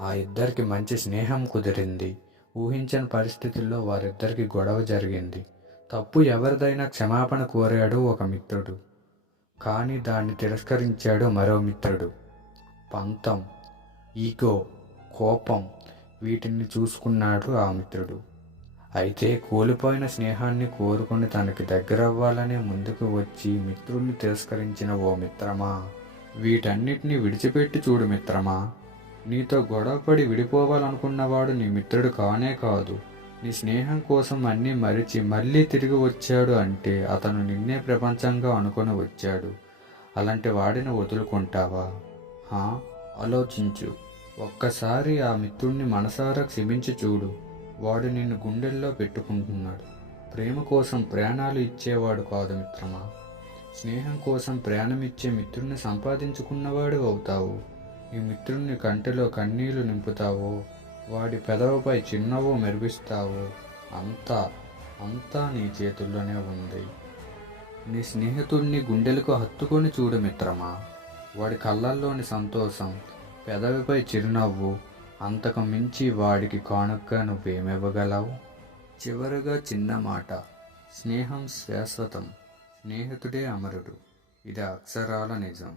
ఆ ఇద్దరికి మంచి స్నేహం కుదిరింది. ఊహించని పరిస్థితుల్లో వారిద్దరికి గొడవ జరిగింది. తప్పు ఎవరిదైనా క్షమాపణ కోరాడు ఒక మిత్రుడు. కానీ దాన్ని తిరస్కరించాడు మరో మిత్రుడు. పంతం, ఈగో, కోపం వీటిని చూసుకున్నాడు ఆ మిత్రుడు. అయితే కోల్పోయిన స్నేహాన్ని కోరుకుని తనకి దగ్గరవ్వాలని ముందుకు వచ్చి మిత్రుల్ని తిరస్కరించిన ఓ మిత్రమా, వీటన్నిటినీ విడిచిపెట్టి చూడు మిత్రమా. నీతో గొడవపడి విడిపోవాలనుకున్నవాడు నీ మిత్రుడు కానే కాదు. నీ స్నేహం కోసం అన్నీ మరిచి మళ్ళీ తిరిగి వచ్చాడు అంటే అతను నిన్నే ప్రపంచంగా అనుకొని వచ్చాడు. అలాంటి వాడిని వదులుకుంటావా? ఆలోచించు. ఒక్కసారి ఆ మిత్రుణ్ణి మనసారా క్షమించి చూడు. వాడు నిన్ను గుండెల్లో పెట్టుకుంటున్నాడు. ప్రేమ కోసం ప్రాణాలు ఇచ్చేవాడు కాదు మిత్రమా. స్నేహం కోసం ప్రాణమిచ్చే మిత్రుణ్ణి సంపాదించుకున్నవాడు అవుతావు. నీ మిత్రుణ్ణి కంటిలో కన్నీళ్లు నింపుతావో, వాడి పెదవుపై చిరునవ్వు మెరిపిస్తావో అంతా అంతా నీ చేతుల్లోనే ఉంది. నీ స్నేహితుడిని గుండెలకు హత్తుకొని చూడు మిత్రమా. వాడి కళ్ళల్లోని సంతోషం, పెదవిపై చిరునవ్వు, అంతకు మించి వాడికి కానుకగా నువ్వేమివ్వగలవు? చివరగా చిన్న మాట. స్నేహం శాశ్వతం, స్నేహితుడే అమరుడు. ఇది అక్షరాల నిజం.